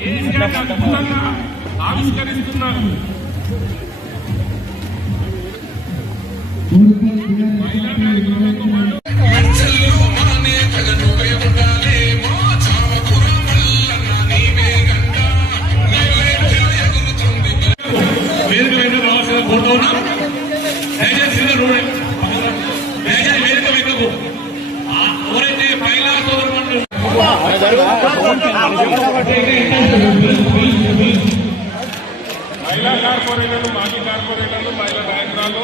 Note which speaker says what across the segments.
Speaker 1: కేసీఆర్ అద్భుతంగా ఆవిష్కరిస్తున్నారు. మహిళా కార్పొరేటర్లు మాజీ కార్పొరేటర్లు మహిళా నాయకురాలు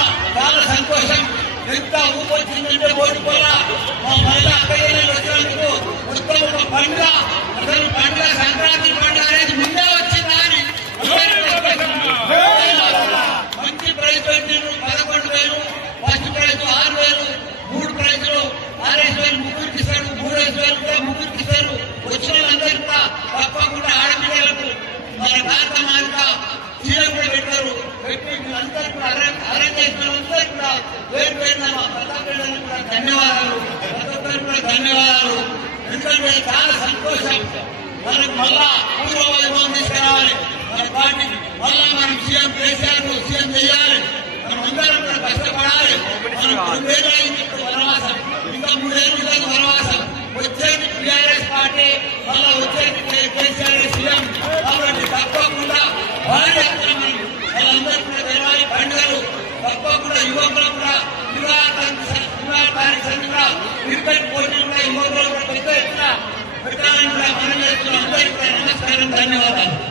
Speaker 2: ఎంత ఊపు వచ్చిందంటే ఓడిపోలా మా మహిళా అక్కయ్యలు వచ్చినందుకు మొత్తం పండుగ. అసలు పండుగ సంక్రాంతి పండుగ అనేది పెట్టారు పెట్టి కూడా అరేంజ్ చేసిన కూడా పేరు పేరున మా ప్రతాప్ రెడ్డి కూడా ధన్యవాదాలు. ప్రతి కూడా ధన్యవాదాలు. ఎందుకంటే చాలా సంతోషం. మనకు మళ్ళా పూర్వ వైభవం తీసుకురావాలి. మన పార్టీ మళ్ళా మనం సీఎం కేసీఆర్ సీఎం చేయాలి. మనం అందరం కూడా కష్టపడాలి. మనం మూడేళ్ళు వనవాసం. ఇంకా మూడేళ్ళు వనవాసం. వచ్చేది టీఆర్ఎస్ పార్టీ మళ్ళా వచ్చేది కేసీఆర్ సీఎం. కాబట్టి తప్పకుండా భారీ వాళ్ళందరూ కూడా తెలవాలి. పండుగలు తప్పకుండా యువకులు కూడా వివాహ వివాహ క్రికెట్ పోటీలు కూడా యువకులు కూడా పెద్ద ఎత్తున పెట్టాలని కూడా మనం చేస్తున్నాం. అందరికీ నమస్కారం ధన్యవాదాలు.